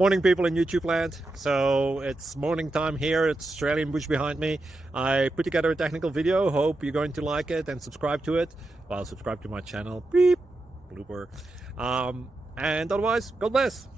Morning, people in YouTube land. So it's morning time here. It's Australian bush behind me. I put together a technical video. Hope you're going to like it and subscribe to it. Well, subscribe to my channel. Beep. Blooper. And otherwise, God bless.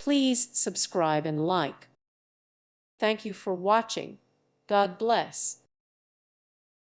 Please subscribe and like. Thank you for watching. God bless.